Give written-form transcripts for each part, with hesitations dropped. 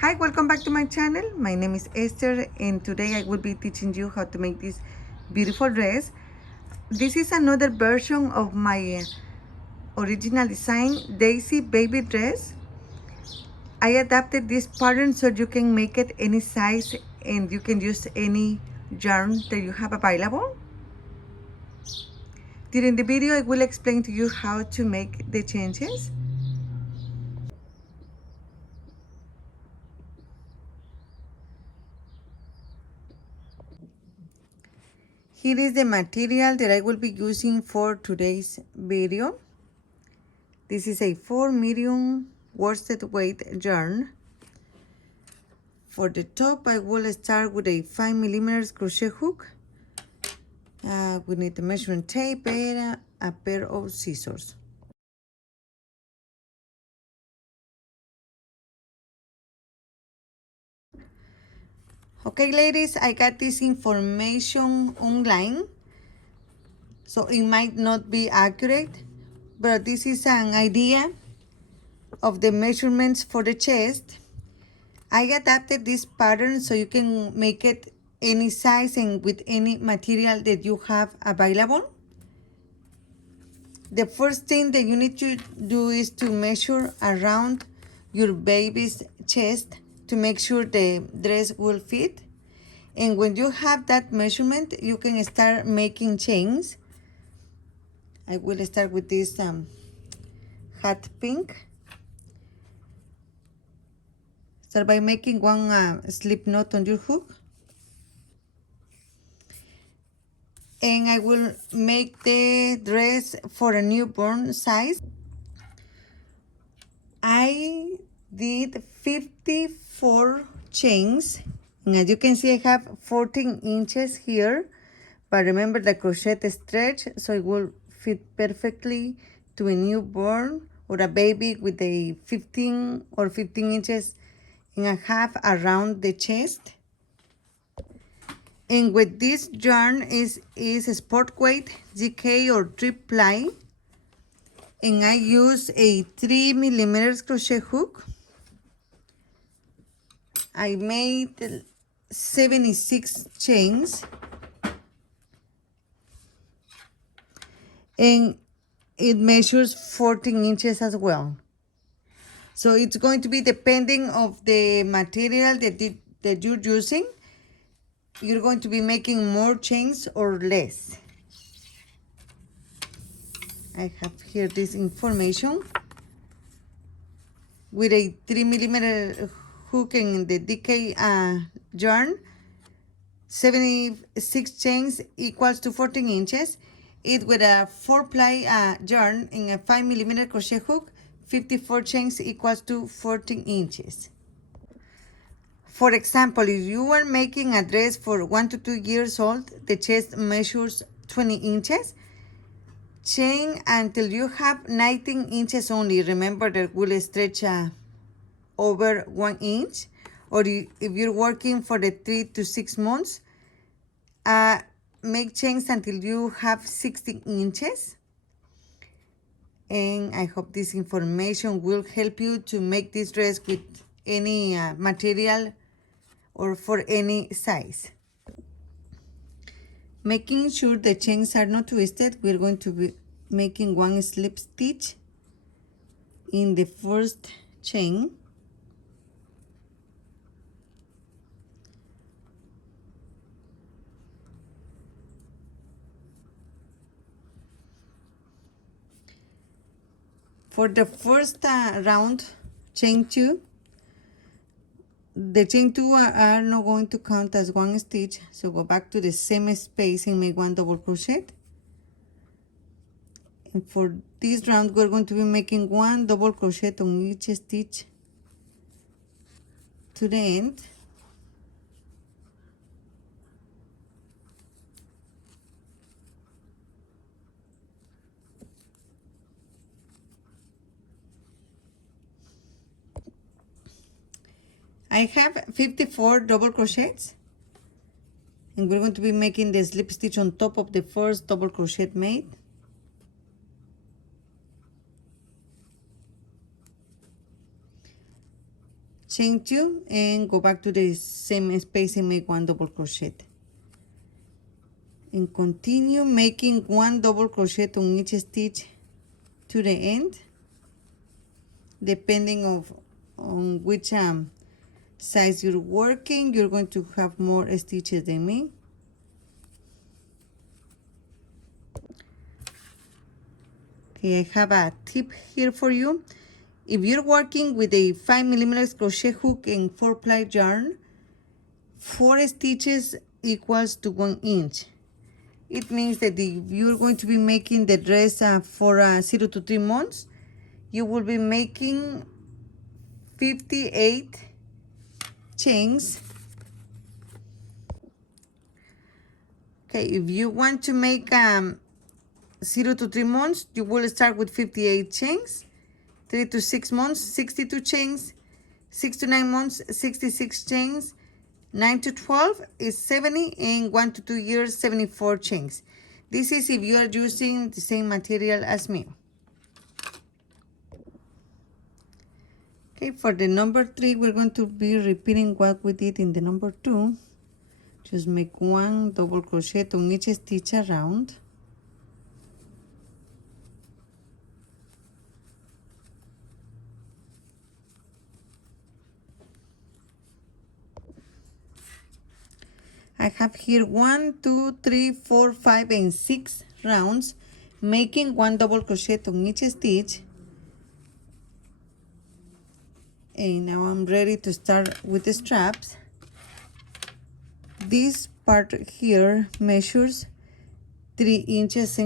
Hi, welcome back to my channel. My name is Esther and today I will be teaching you how to make this beautiful dress. This is another version of my original design, Daisy Baby Dress. I adapted this pattern so you can make it any size and you can use any yarn that you have available. During the video, I will explain to you how to make the changes. Here is the material that I will be using for today's video. This is a 4 medium worsted weight yarn. For the top, I will start with a 5mm crochet hook. We need a measuring tape and a pair of scissors. Okay, ladies, I got this information online, so it might not be accurate, but this is an idea of the measurements for the chest. I adapted this pattern so you can make it any size and with any material that you have available. The first thing that you need to do is to measure around your baby's chest to make sure the dress will fit. And when you have that measurement, you can start making chains. I will start with this hot pink. Start by making one slip knot on your hook. And I will make the dress for a newborn size. I did 54 chains, and as you can see I have 14 inches here, but remember the crochet stretch, so it will fit perfectly to a newborn or a baby with a 15 or 15 inches and a half around the chest. And with this yarn is sport weight GK or trip ply, and I use a 3mm crochet hook. I made 76 chains, and it measures 14 inches as well. So it's going to be depending of the material that you're using. You're going to be making more chains or less. I have here this information with a 3mm hook and the DK yarn. 76 chains equals to 14 inches. It with a 4-ply yarn and a 5mm crochet hook, 54 chains equals to 14 inches. For example, if you are making a dress for 1 to 2 years old, the chest measures 20 inches. Chain until you have 19 inches only. Remember that will stretch over 1 inch. Or if you're working for the 3 to 6 months, make chains until you have 16 inches. And I hope this information will help you to make this dress with any material or for any size. Making sure the chains are not twisted, we're going to be making one slip stitch in the first chain. For the first round, chain 2, the chain 2 are not going to count as one stitch, so go back to the same space and make one double crochet. And for this round, we're going to be making one double crochet on each stitch to the end. I have 54 double crochets, and we're going to be making the slip stitch on top of the first double crochet made. chain 2 and go back to the same space and make 1 double crochet, and continue making 1 double crochet on each stitch to the end, depending on which size you're working. You're going to have more stitches than me. Okay, I have a tip here for you. If you're working with a 5mm crochet hook and 4-ply yarn, 4 stitches equals to 1 inch. It means that if you're going to be making the dress for 0 to 3 months, you will be making 58 chains. Okay, if you want to make 0 to 3 months, you will start with 58 chains. 3 to 6 months, 62 chains. 6 to 9 months, 66 chains. 9 to 12 is 70, and 1 to 2 years, 74 chains. This is if you are using the same material as me. Okay, for the number 3, we're going to be repeating what we did in the number 2. Just make 1 double crochet on each stitch around. I have here 1, 2, 3, 4, 5, and 6 rounds, making 1 double crochet on each stitch. And now I'm ready to start with the straps. This part here measures 3.5 inches.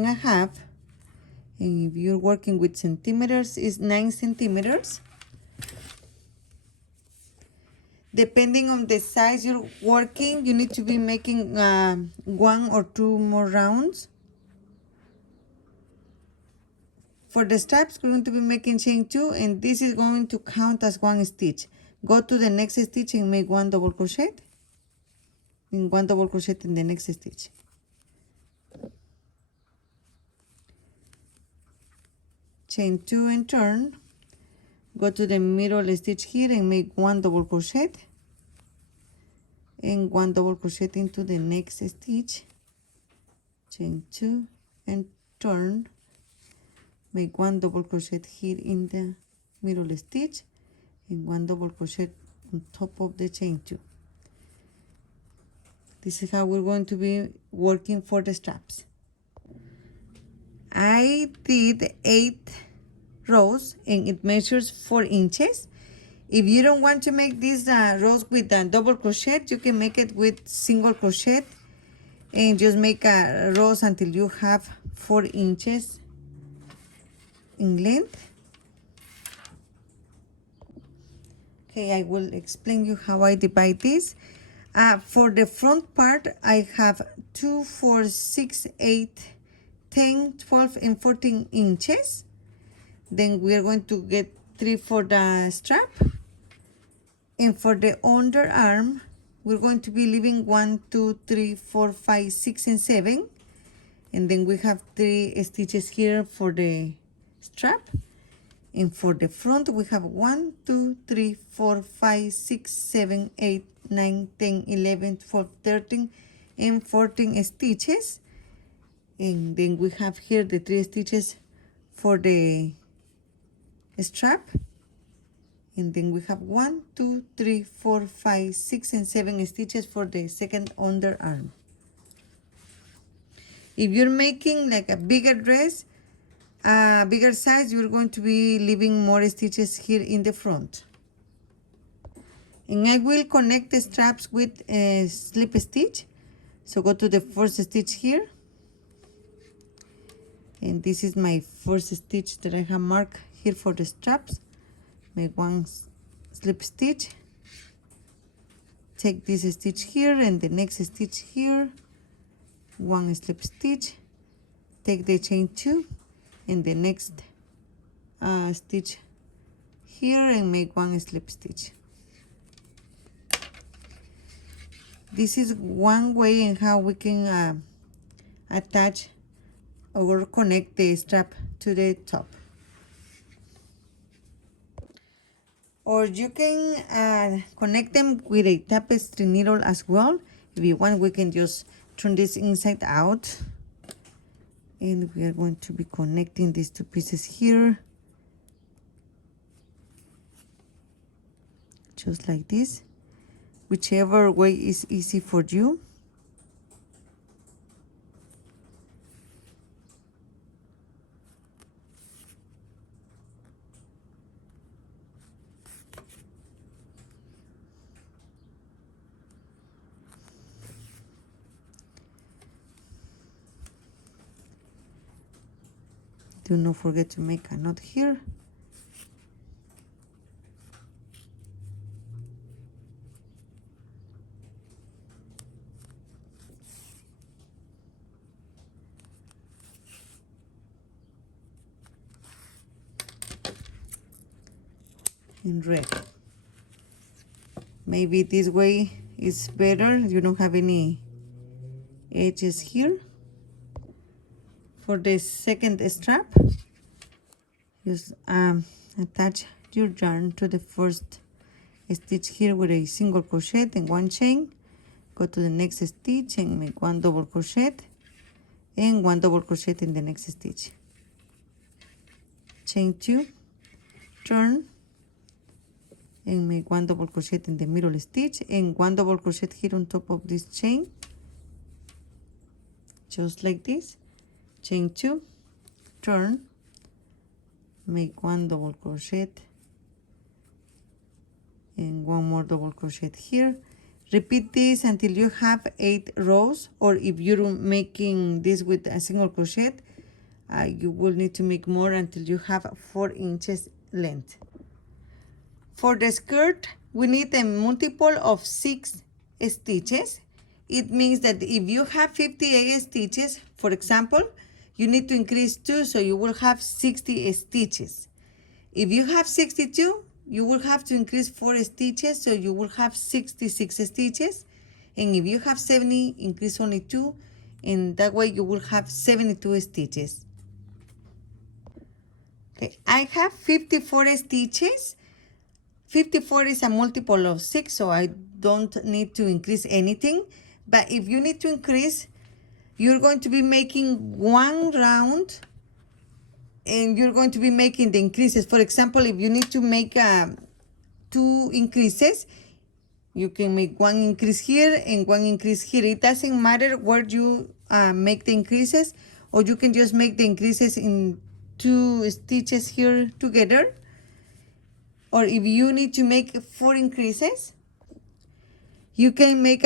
And if you're working with centimeters, it's 9 centimeters. Depending on the size you're working, you need to be making 1 or 2 more rounds. For the straps, we're going to be making chain 2, and this is going to count as 1 stitch. Go to the next stitch and make 1 double crochet, and 1 double crochet in the next stitch. Chain 2 and turn. Go to the middle stitch here and make 1 double crochet, and 1 double crochet into the next stitch. Chain 2 and turn. Make 1 double crochet here in the middle stitch, and 1 double crochet on top of the chain 2. This is how we're going to be working for the straps. I did 8 rows and it measures 4 inches. If you don't want to make these rows with double crochet, you can make it with single crochet and just make rows until you have 4 inches in length. Okay, I will explain you how I divide this. For the front part, I have 2, 4, 6, 8, 10, 12, and 14 inches. Then we are going to get 3 for the strap. And for the underarm, we're going to be leaving 1, 2, 3, 4, 5, 6, and 7. And then we have 3 stitches here for the strap. And for the front, we have 1, 2, 3, 4, 5, 6, 7, 8, 9, 10, 11, 12, 13, and 14 stitches. And then we have here the 3 stitches for the strap. And then we have 1, 2, 3, 4, 5, 6, and 7 stitches for the second underarm. If you're making like a bigger dress, bigger size, you're going to be leaving more stitches here in the front. And I will connect the straps with a slip stitch. So go to the first stitch here. And this is my first stitch that I have marked here for the straps. Make 1 slip stitch. Take this stitch here and the next stitch here. 1 slip stitch. Take the chain 2 and the next stitch here and make 1 slip stitch. This is one way in how we can attach or connect the strap to the top. Or you can connect them with a tapestry needle as well. If you want, we can just turn this inside out. And we are going to be connecting these two pieces here. Just like this. Whichever way is easy for you. Do not forget to make a knot here. And red. Maybe this way is better. You don't have any edges here. For the second strap, just attach your yarn to the first stitch here with a single crochet and one chain. Go to the next stitch and make one double crochet and one double crochet in the next stitch. Chain 2, turn and make one double crochet in the middle stitch and one double crochet here on top of this chain, just like this. Chain 2, turn, make one double crochet and one more double crochet here. Repeat this until you have 8 rows, or if you're making this with a single crochet, you will need to make more until you have 4 inches length. For the skirt, we need a multiple of 6 stitches. It means that if you have 58 stitches, for example, you need to increase 2, so you will have 60 stitches. If you have 62, you will have to increase 4 stitches, so you will have 66 stitches. And if you have 70, increase only 2, and that way you will have 72 stitches. Okay, I have 54 stitches. 54 is a multiple of 6, so I don't need to increase anything. But if you need to increase, you're going to be making one round and you're going to be making the increases. For example, if you need to make 2 increases, you can make 1 increase here and 1 increase here. It doesn't matter where you make the increases, or you can just make the increases in 2 stitches here together. Or if you need to make 4 increases, you can make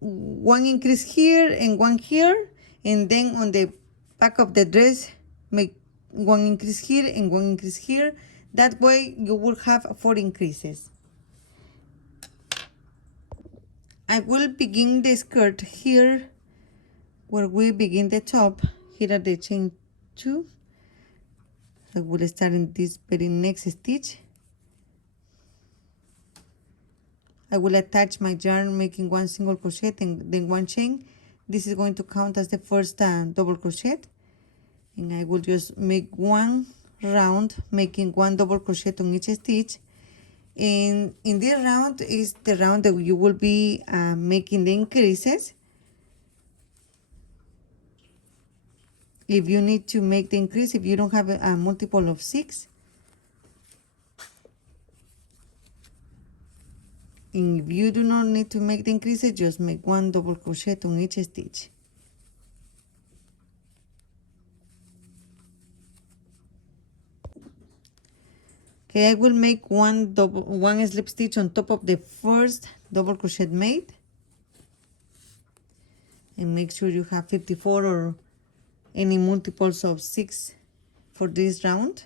one increase here and 1 here, and then on the back of the dress make 1 increase here and 1 increase here. That way you will have 4 increases. I will begin the skirt here where we begin the top. Here are the chain 2. I will start in this very next stitch. I will attach my yarn making 1 single crochet and then 1 chain. This is going to count as the first double crochet. And I will just make 1 round making 1 double crochet on each stitch. And in this round is the round that you will be making the increases. If you need to make the increase, if you don't have a multiple of 6. And if you do not need to make the increases, just make 1 double crochet on each stitch. Okay, I will make one slip stitch on top of the first double crochet made. And make sure you have 54 or any multiples of 6 for this round.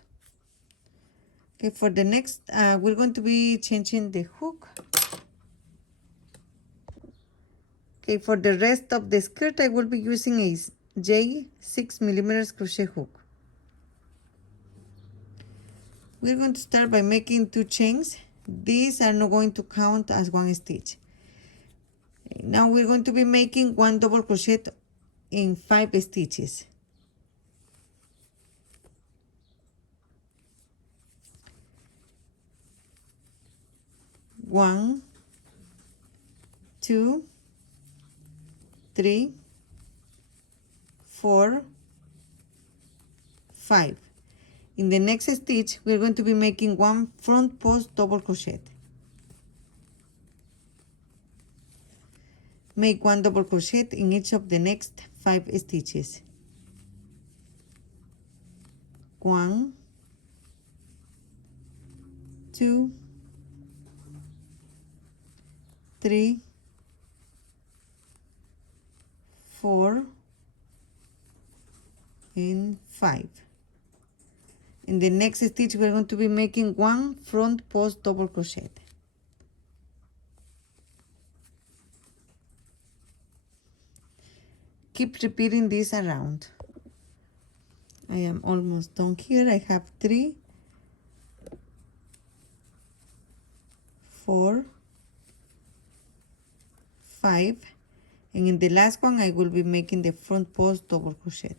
Okay, for the next, we're going to be changing the hook. Okay, for the rest of the skirt, I will be using a J 6mm crochet hook. We're going to start by making 2 chains. These are not going to count as 1 stitch. Now we're going to be making 1 double crochet in 5 stitches. 1, 2, 3, 4, 5. In the next stitch, we're going to be making one front post double crochet. Make one double crochet in each of the next 5 stitches. 1, 2, 3, 4, and 5. In the next stitch, we're going to be making one front post double crochet. Keep repeating this around. I am almost done here. I have 3, 4, 5, and in the last one I will be making the front post double crochet.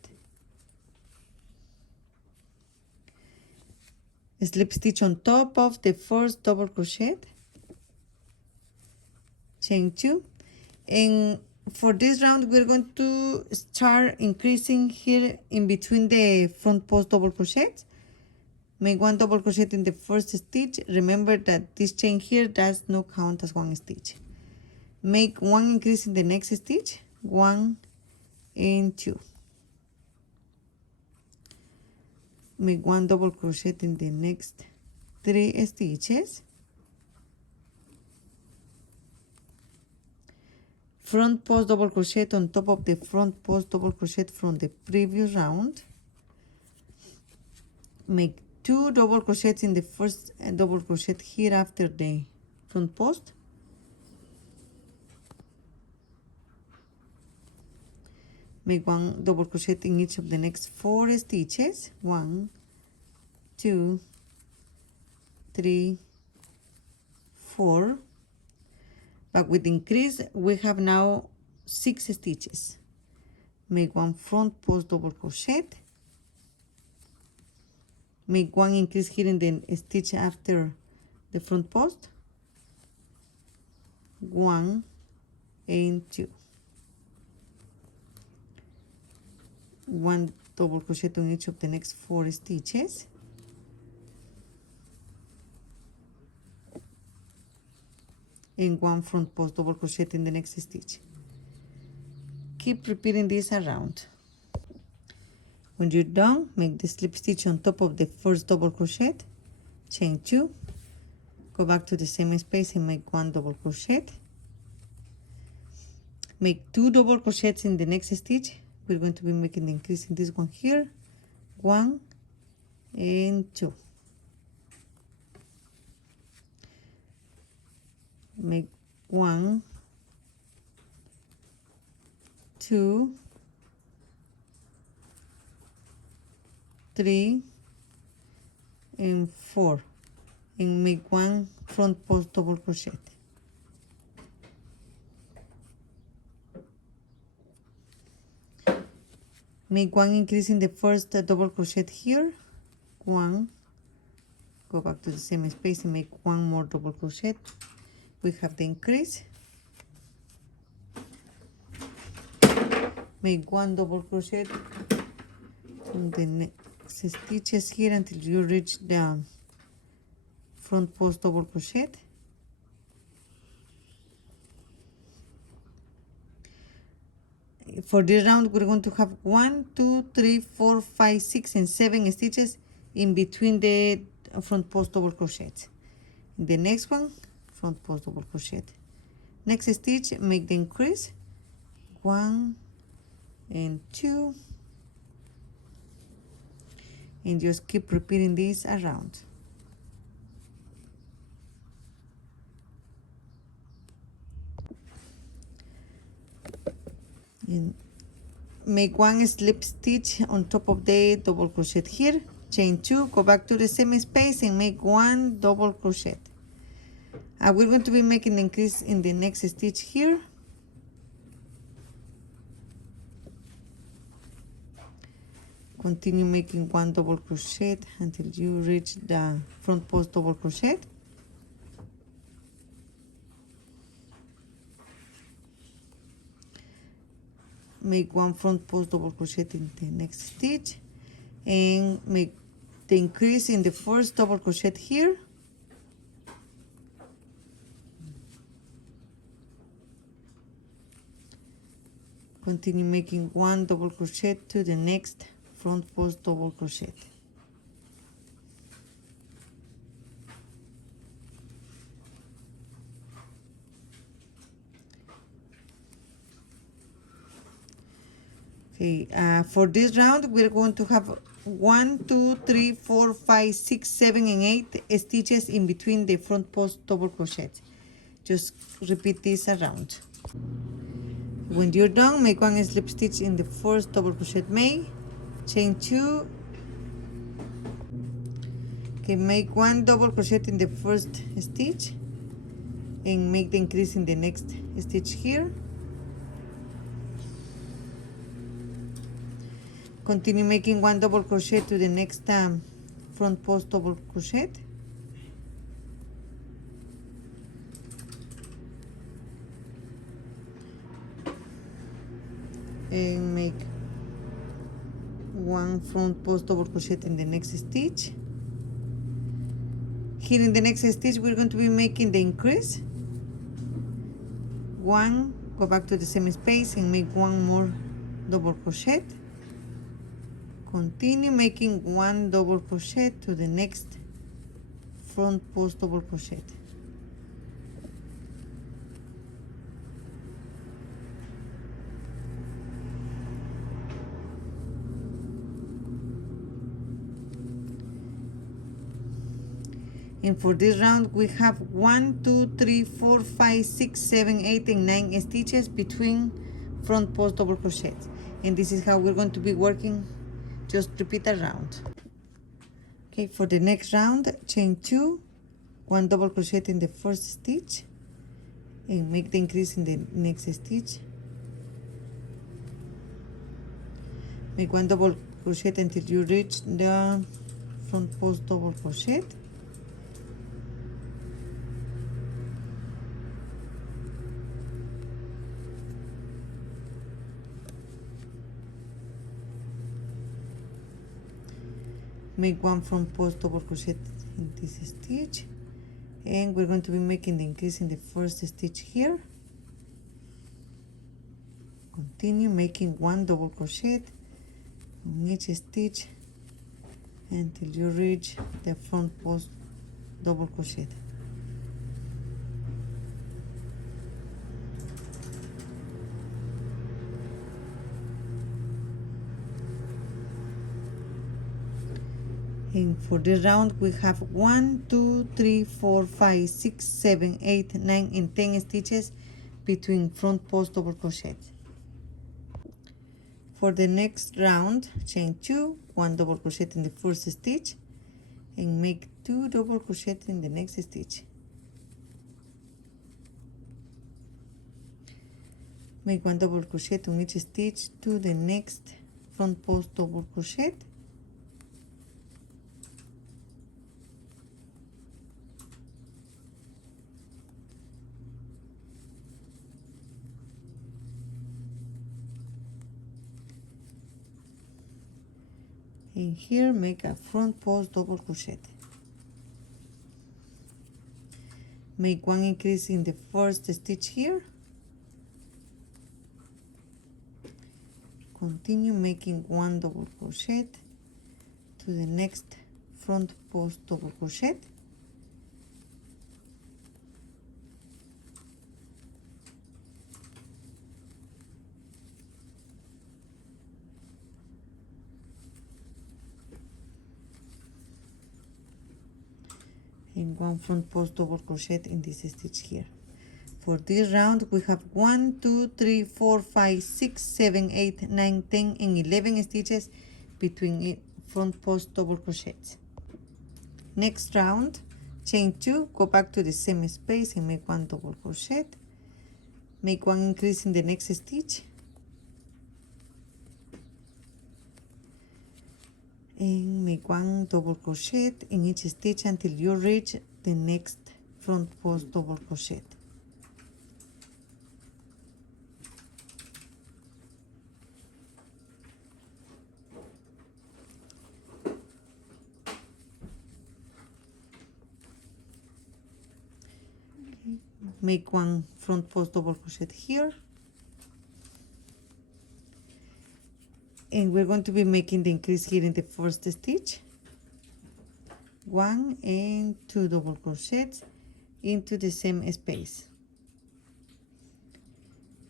Slip stitch on top of the first double crochet, chain 2, and for this round we're going to start increasing here in between the front post double crochet. Make one double crochet in the first stitch. Remember that this chain here does not count as one stitch. Make one increase in the next stitch, 1 and 2. Make one double crochet in the next 3 stitches. Front post double crochet on top of the front post double crochet from the previous round. Make 2 double crochets in the first double crochet here after the front post. Make one double crochet in each of the next 4 stitches. 1, 2, 3, 4. But with increase, we have now 6 stitches. Make one front post double crochet. Make one increase here in the stitch after the front post. 1 and 2. One double crochet on each of the next 4 stitches. And one front post double crochet in the next stitch. Keep repeating this around. When you're done, make the slip stitch on top of the first double crochet, chain 2, go back to the same space and make one double crochet. Make 2 double crochets in the next stitch. We're going to be making the increase in this one here, 1 and 2. Make 1, 2, 3, and 4, and make one front post double crochet. Make one increase in the first double crochet here, 1, go back to the same space and make one more double crochet. We have the increase. Make one double crochet on the next stitches here until you reach the front post double crochet. For this round, we're going to have 1, 2, 3, 4, 5, 6, and 7 stitches in between the front post double crochets. In the next one, front post double crochet. Next stitch, make the increase, 1 and 2, and just keep repeating this around. And make one slip stitch on top of the double crochet here, chain 2, go back to the same space and make one double crochet. We're going to be making the increase in the next stitch here. Continue making one double crochet until you reach the front post double crochet. make one front post double crochet in the next stitch and make the increase in the first double crochet here. Continue making one double crochet to the next front post double crochet. Okay, for this round we're going to have 1, 2, 3, 4, 5, 6, 7, and 8 stitches in between the front post double crochet. Just repeat this around. When you're done, make one slip stitch in the first double crochet made, chain 2. Okay, make one double crochet in the first stitch and make the increase in the next stitch here. Continue making one double crochet to the next front post double crochet. And make one front post double crochet in the next stitch. Here in the next stitch we're going to be making the increase. One, go back to the same space and make one more double crochet. Continue making one double crochet to the next front post double crochet. And for this round we have 1, 2, 3, 4, 5, 6, 7, 8, and 9 stitches between front post double crochets. And this is how we're going to be working. Just repeat around. Okay, for the next round, chain 2, one double crochet in the first stitch and make the increase in the next stitch. Make one double crochet until you reach the front post double crochet. Make one front post double crochet in this stitch and we're going to be making the increase in the first stitch here. Continue making one double crochet on each stitch until you reach the front post double crochet. And for this round we have 1, 2, 3, 4, 5, 6, 7, 8, 9, and 10 stitches between front post double crochet. For the next round, chain 2, one double crochet in the first stitch and make 2 double crochet in the next stitch. Make one double crochet on each stitch to the next front post double crochet. And here make a front post double crochet. Make one increase in the first stitch here. Continue making one double crochet to the next front post double crochet. And one front post double crochet in this stitch here. For this round we have 1, 2, 3, 4, 5, 6, 7, 8, 9, 10, and 11 stitches between front post double crochets. Next round, chain 2, go back to the same space and make one double crochet. Make one increase in the next stitch. And make one double crochet in each stitch until you reach the next front post double crochet. make one front post double crochet here, and we're going to be making the increase here in the first stitch, 1 and 2 double crochets into the same space.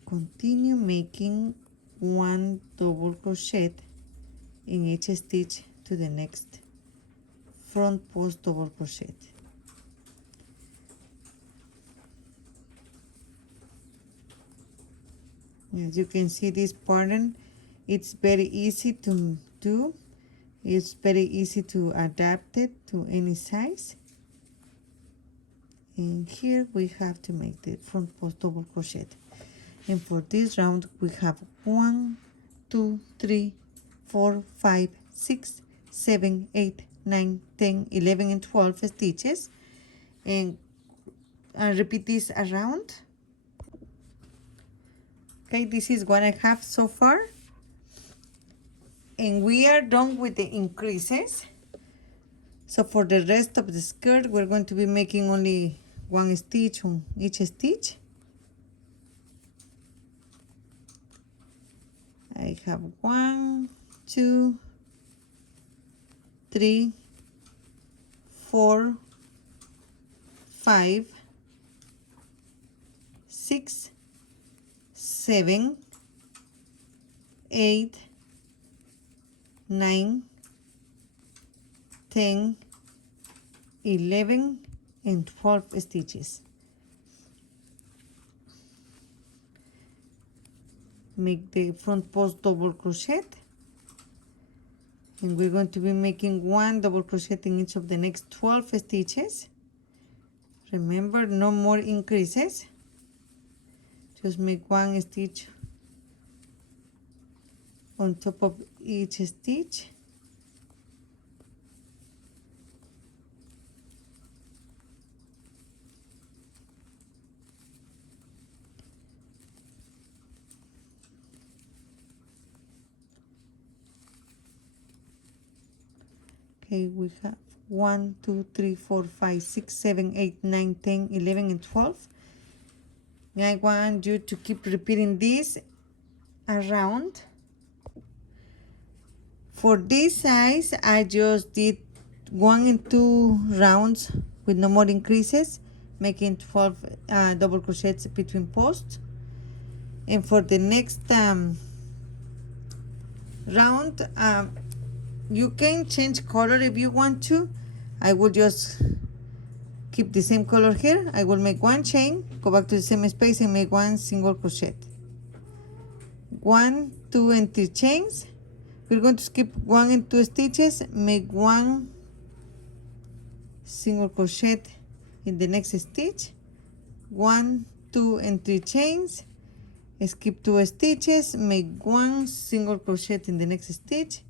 Continue making 1 double crochet in each stitch to the next front post double crochet. As you can see, this pattern, it's very easy to do. It's very easy to adapt it to any size. And here we have to make the front post double crochet. And for this round we have 1, 2, 3, 4, 5, 6, 7, 8, 9, 10, 11, and 12 stitches. And repeat this around. Okay, this is what I have so far. And we are done with the increases. So for the rest of the skirt, we're going to be making only 1 stitch on each stitch. I have 1, 2, 3, 4, 5, 6, 7, 8, 9, 10, 11, and 12 stitches. Make the front post double crochet, and we're going to be making 1 double crochet in each of the next 12 stitches. Remember, no more increases. Just make 1 stitch on top of each stitch. Okay, we have 1, 2, 3, 4, 5, 6, 7, 8, 9, 10, 11, and 12. And I want you to keep repeating this around. For this size, I just did 1 and 2 rounds with no more increases, making 12 double crochets between posts. And for the next round, you can change color if you want to. I will just keep the same color here. I will make 1 chain, go back to the same space, and make 1 single crochet. 1, 2, and 3 chains. We're going to skip 1 and 2 stitches, make 1 single crochet in the next stitch, 1, 2, and 3 chains, skip 2 stitches, make 1 single crochet in the next stitch,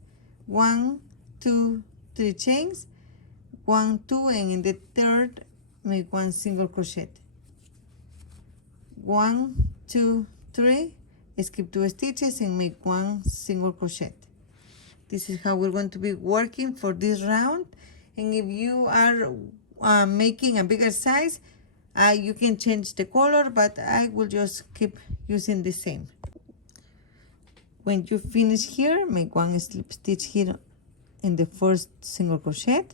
1, 2, 3 chains, 1, 2, and in the third make 1 single crochet, 1, 2, 3, skip 2 stitches and make 1 single crochet. This is how we're going to be working for this round. And if you are making a bigger size, you can change the color, but I will just keep using the same. When you finish here, make 1 slip stitch here in the first single crochet,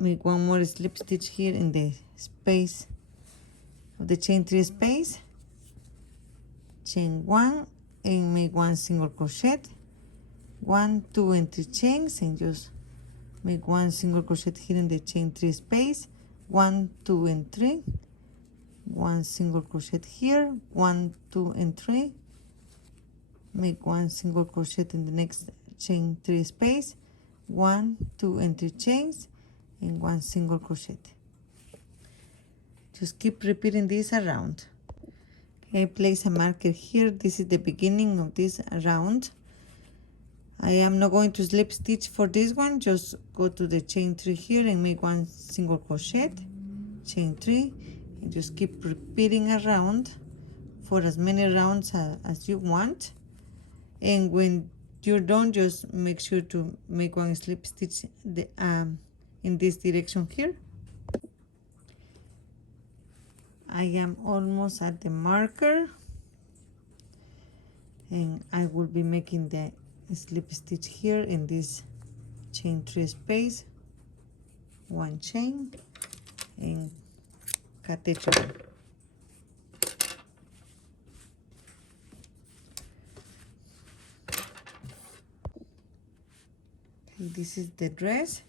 make 1 more slip stitch here in the space of the chain 3 space, chain 1 and make 1 single crochet, 1, 2, and 3 chains, and just make 1 single crochet here in the chain 3 space, 1, 2, and 3, 1 single crochet here, 1, 2, and 3, make 1 single crochet in the next chain 3 space, 1, 2, and 3 chains, and 1 single crochet. Just keep repeating this around. Okay, place a marker here. This is the beginning of this round. I am not going to slip stitch for this one. Just go to the chain 3 here and make 1 single crochet, chain 3, and just keep repeating around for as many rounds as you want. And when you're done, just make sure to make 1 slip stitch in this direction here. I am almost at the marker, and I will be making the slip stitch here in this chain 3 space, 1 chain, and cut the yarn. Okay, this is the dress,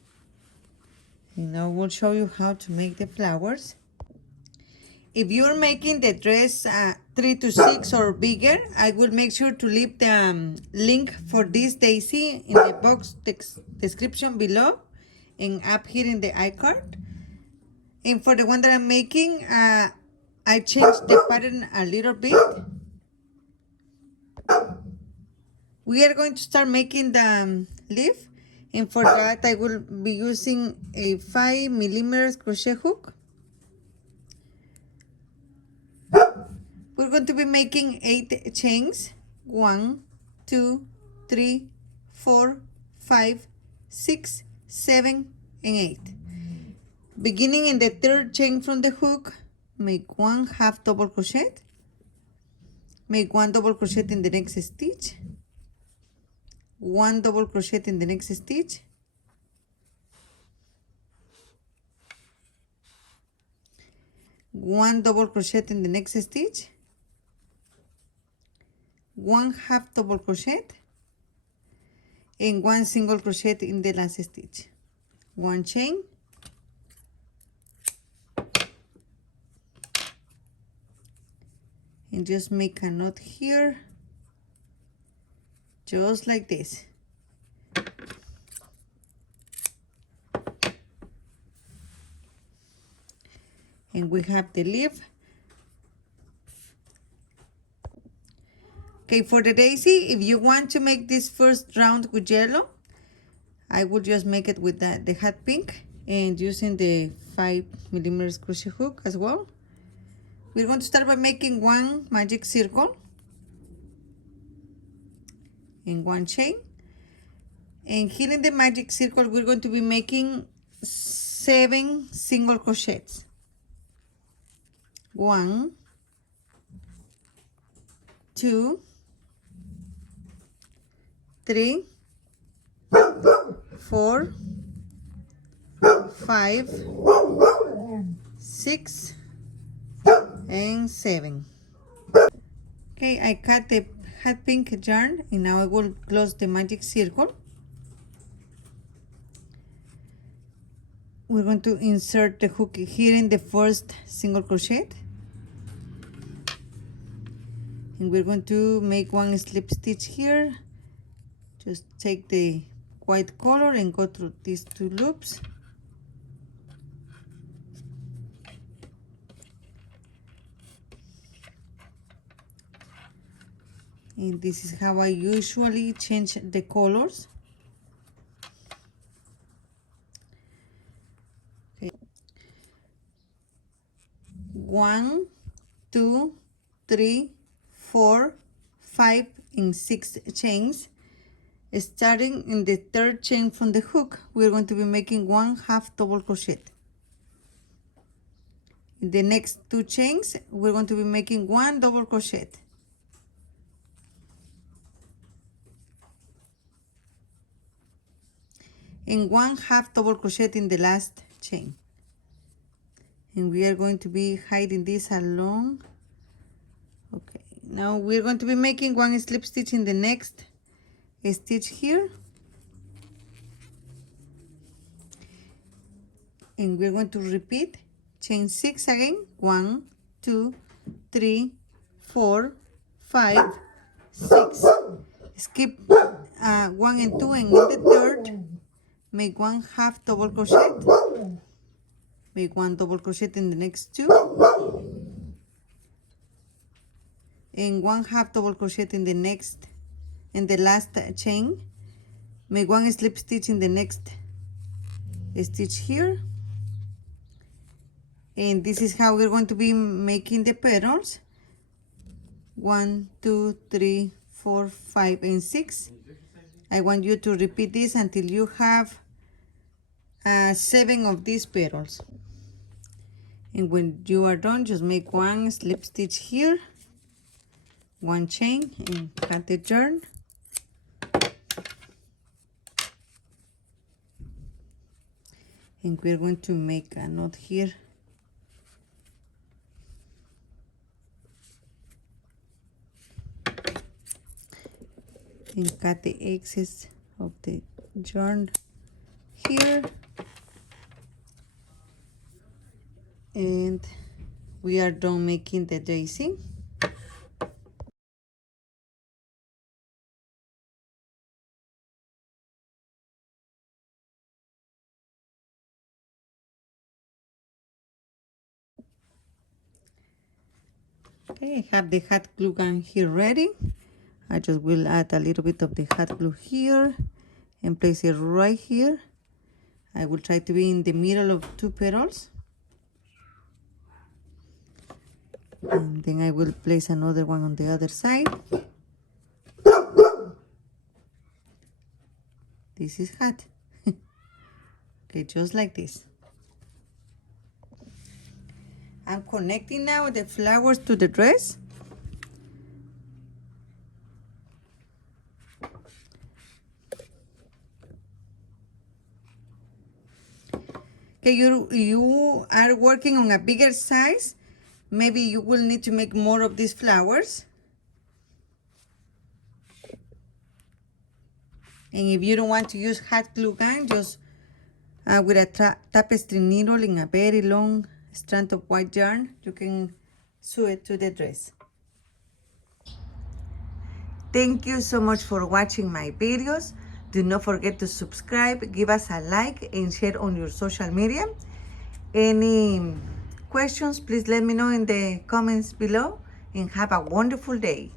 and now we'll show you how to make the flowers. If you're making the dress 3 to 6 or bigger, I will make sure to leave the link for this daisy in the box description below and up here in the iCard. And for the one that I'm making, I changed the pattern a little bit. We are going to start making the leaf, and for that I will be using a 5mm crochet hook. We're going to be making 8 chains. 1, 2, 3, 4, 5, 6, 7, and 8. Beginning in the 3rd chain from the hook, make 1 half double crochet. Make 1 double crochet in the next stitch. 1 double crochet in the next stitch. 1 double crochet in the next stitch. 1 half double crochet, and 1 single crochet in the last stitch. 1 chain, and just make a knot here, just like this. And we have the leaf. Okay, for the daisy, if you want to make this first round with yellow, I would just make it with the hot pink and using the 5mm crochet hook as well. We're going to start by making 1 magic circle and 1 chain. And here in the magic circle, we're going to be making 7 single crochets. 1, 2, 3, 4, 5, 6, and 7. Okay, I cut the hot pink yarn, and now I will close the magic circle. We're going to insert the hook here in the first single crochet, and we're going to make 1 slip stitch here. Just take the white color and go through these 2 loops. And this is how I usually change the colors. Okay. 1, 2, 3, 4, 5, and 6 chains. Starting in the 3rd chain from the hook, we're going to be making 1 half double crochet. In the next 2 chains, we're going to be making 1 double crochet. And 1 half double crochet in the last chain. And we are going to be hiding this along. Okay, now we're going to be making 1 slip stitch in the next stitch here, and we're going to repeat chain 6 again. 1, 2, 3, 4, 5, 6. Skip 1 and 2, and in the 3rd make 1 half double crochet, make 1 double crochet in the next 2, and 1 half double crochet in the last chain. Make 1 slip stitch in the next stitch here, and this is how we're going to be making the petals. 1, 2, 3, 4, 5, and 6. I want you to repeat this until you have 7 of these petals. And when you are done, just make one slip stitch here, one chain, and cut the yarn. And we're going to make a knot here. And cut the excess of the yarn here. And we are done making the daisy. Okay, I have the hot glue gun here ready. I just will add a little bit of the hot glue here and place it right here. I will try to be in the middle of two petals. And then I will place another one on the other side. This is hot. Okay, just like this. I'm connecting now the flowers to the dress. Okay, you are working on a bigger size. Maybe you will need to make more of these flowers. And if you don't want to use hot glue gun, just with a tapestry needle in a very long strand of white yarn, you can sew it to the dress. Thank you so much for watching my videos. Do not forget to subscribe, give us a like, and share on your social media. Any questions, please let me know in the comments below, and have a wonderful day.